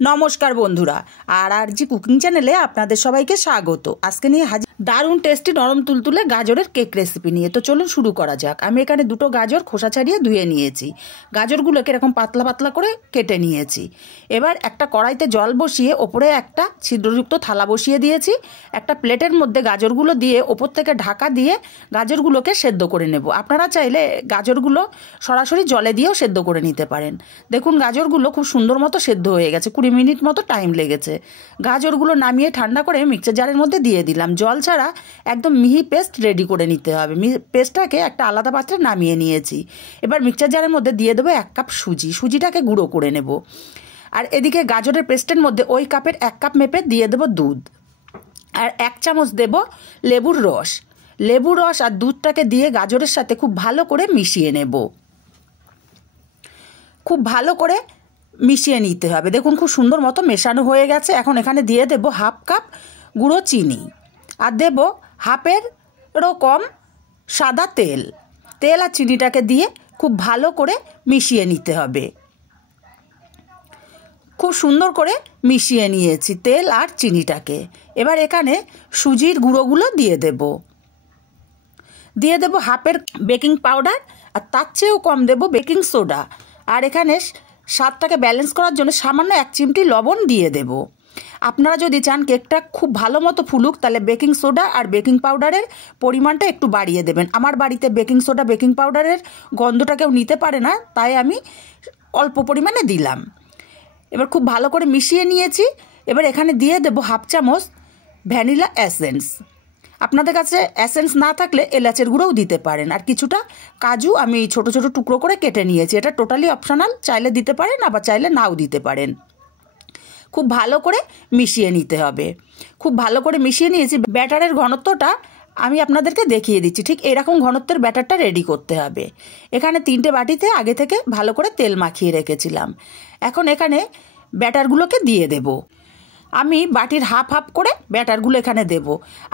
নমস্কার বন্ধুরা, আর জি কুকিং চ্যানেলে আপনাদের সবাইকে স্বাগত। আজকে নিয়ে হাজির দারুণ টেস্টি নরম তুলতুলে গাজরের কেক রেসিপি নিয়ে। তো চলুন শুরু করা যাক। আমি এখানে দুটো গাজর খোসা ছাড়িয়ে ধুয়ে নিয়েছি। গাজরগুলোকে এরকম পাতলা পাতলা করে কেটে নিয়েছি। এবার একটা কড়াইতে জল বসিয়ে ওপরে একটা ছিদ্রযুক্ত থালা বসিয়ে দিয়েছি। একটা প্লেটের মধ্যে গাজরগুলো দিয়ে ওপর থেকে ঢাকা দিয়ে গাজরগুলোকে সেদ্ধ করে নেব। আপনারা চাইলে গাজরগুলো সরাসরি জলে দিয়েও সেদ্ধ করে নিতে পারেন। দেখুন গাজরগুলো খুব সুন্দর মতো সেদ্ধ হয়ে গেছে, 20 মিনিট মতো টাইম লেগেছে। গাজরগুলো নামিয়ে ঠান্ডা করে মিক্সার জারের মধ্যে দিয়ে দিলাম। জল ছাড়া একদম মিহি পেস্ট রেডি করে নিতে হবে। পেস্টটাকে একটা আলাদা পাত্রে নামিয়ে নিয়েছি। এবার মিক্সার জারের মধ্যে দিয়ে দেবো 1 কাপ সুজিটাকে গুঁড়ো করে নেব। আর এদিকে গাজরের পেস্টের মধ্যে ওই কাপের 1 কাপ মেপে দিয়ে দেবো দুধ, আর 1 চামচ দেব লেবুর রস আর দুধটাকে দিয়ে গাজরের সাথে খুব ভালো করে মিশিয়ে নেব। খুব ভালো করে মিশিয়ে নিতে হবে। দেখুন খুব সুন্দর মতো মেশানো হয়ে গেছে। এখন এখানে দিয়ে দেব 1/2 কাপ গুঁড়ো চিনি, আর দেব 1/2-এরও কম সাদা তেল আর চিনিটাকে দিয়ে খুব ভালো করে মিশিয়ে নিতে হবে। খুব সুন্দর করে মিশিয়ে নিয়েছি তেল আর চিনিটাকে। এবার এখানে সুজির গুঁড়োগুলো দিয়ে দেব 1/2 বেকিং পাউডার, আর তার চেয়েও কম দেব বেকিং সোডা। আর এখানে স্বাদটাকে ব্যালেন্স করার জন্য সামান্য 1 চিমটি লবণ দিয়ে দেব। আপনারা যদি চান কেকটা খুব ভালো মতো ফুলুক, তাহলে বেকিং সোডা আর বেকিং পাউডারের পরিমাণটা একটু বাড়িয়ে দেবেন। আমার বাড়িতে বেকিং সোডা বেকিং পাউডারের গন্ধটা কেউ নিতে পারে না, তাই আমি অল্প পরিমাণে দিলাম। এবার খুব ভালো করে মিশিয়ে নিয়েছি। এবার এখানে দিয়ে দেব 1/2 চামচ ভ্যানিলা এসেন্স। আপনাদের কাছে এসেন্স না থাকলে এলাচের গুঁড়োও দিতে পারেন। আর কিছুটা কাজু আমি ছোট ছোট টুকরো করে কেটে নিয়েছি। এটা টোটালি অপশনাল, চাইলে দিতে পারেন আবার চাইলে নাও দিতে পারেন। খুব ভালো করে মিশিয়ে নিতে হবে। খুব ভালো করে মিশিয়ে নিয়েছি। ব্যাটারের ঘনত্বটা আমি আপনাদেরকে দেখিয়ে দিচ্ছি। ঠিক এরকম ঘনত্বের ব্যাটারটা রেডি করতে হবে। এখানে 3টে বাটিতে আগে থেকে ভালো করে তেল মাখিয়ে রেখেছিলাম। এখন এখানে ব্যাটারগুলোকে দিয়ে দেব। আমি বাটির হাফ করে ব্যাটারগুলো এখানে দেব।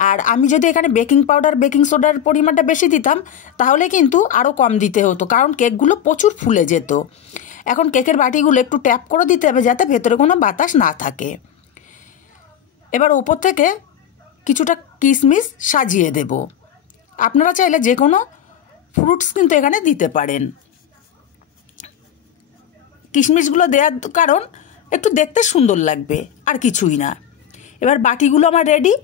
আর আমি যদি এখানে বেকিং পাউডার বেকিং সোডার পরিমাণটা বেশি দিতাম তাহলে কিন্তু আরও কম দিতে হতো, কারণ কেকগুলো প্রচুর ফুলে যেত। এখন কেকের বাটিগুলো একটু ট্যাপ করে দিতে হবে যাতে ভেতরে কোনো বাতাস না থাকে। এবার ওপর থেকে কিছুটা কিশমিশ সাজিয়ে দেব। আপনারা চাইলে যে কোনো ফ্রুটস কিন্তু এখানে দিতে পারেন। কিশমিশগুলো দেওয়ার কারণ একটু দেখতে সুন্দর লাগবে, আর কিছুই না। এবার বাটিগুলো আমার রেডি।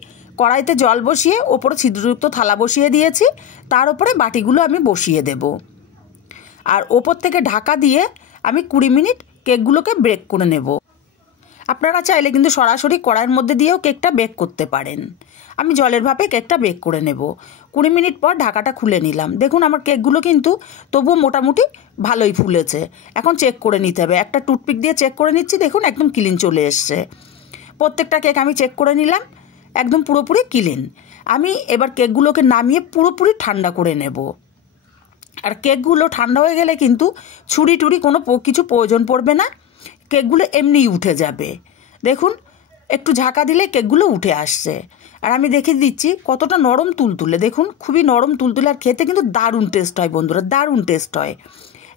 কড়াইতে জল বসিয়ে ওপরে ছিদ্রযুক্ত থালা বসিয়ে দিয়েছি। তার উপরে বাটিগুলো আমি বসিয়ে দেব। আর ওপর থেকে ঢাকা দিয়ে আমি 20 মিনিট কেকগুলোকে বেক করে নেব। আপনারা চাইলে কিন্তু সরাসরি কড়াইয়ের মধ্যে দিয়েও কেকটা বেক করতে পারেন। আমি জলের ভাপে কেকটা বেক করে নেব। 20 মিনিট পর ঢাকাটা খুলে নিলাম। দেখুন আমার কেকগুলো কিন্তু তবুও মোটামুটি ভালোই ফুলেছে। এখন চেক করে নিতে হবে। একটা টুথপিক দিয়ে চেক করে নিচ্ছি। দেখুন একদম ক্লিন চলে এসছে। প্রত্যেকটা কেক আমি চেক করে নিলাম, একদম পুরোপুরি ক্লিন। আমি এবার কেকগুলোকে নামিয়ে পুরোপুরি ঠান্ডা করে নেব। আর কেকগুলো ঠান্ডা হয়ে গেলে কিন্তু ছুরি টুরি কোনো কিছু প্রয়োজন পড়বে না। কেকগুলো এমনিই উঠে যাবে। দেখুন একটু ঝাঁকা দিলে কেকগুলো উঠে আসছে। আর আমি দেখিয়ে দিচ্ছি কতটা নরম তুলতুলে। দেখুন খুবই নরম তুলতুলে, আর খেতে কিন্তু দারুণ টেস্ট হয় বন্ধুরা, দারুণ টেস্ট হয়।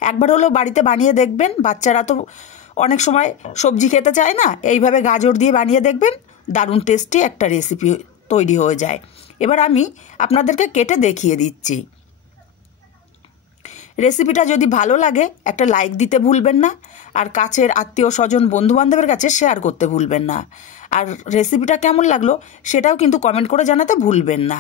একবার হলেও বাড়িতে বানিয়ে দেখবেন। বাচ্চারা তো অনেক সময় সবজি খেতে চায় না, এইভাবে গাজর দিয়ে বানিয়ে দেখবেন, দারুণ টেস্টি একটা রেসিপি তৈরি হয়ে যায়। এবার আমি আপনাদেরকে কেটে দেখিয়ে দিচ্ছি। রেসিপিটা যদি ভালো লাগে একটা লাইক দিতে ভুলবেন না, আর কাছের আত্মীয় স্বজন বন্ধুবান্ধবের কাছে শেয়ার করতে ভুলবেন না। আর রেসিপিটা কেমন লাগলো সেটাও কিন্তু কমেন্ট করে জানাতে ভুলবেন না।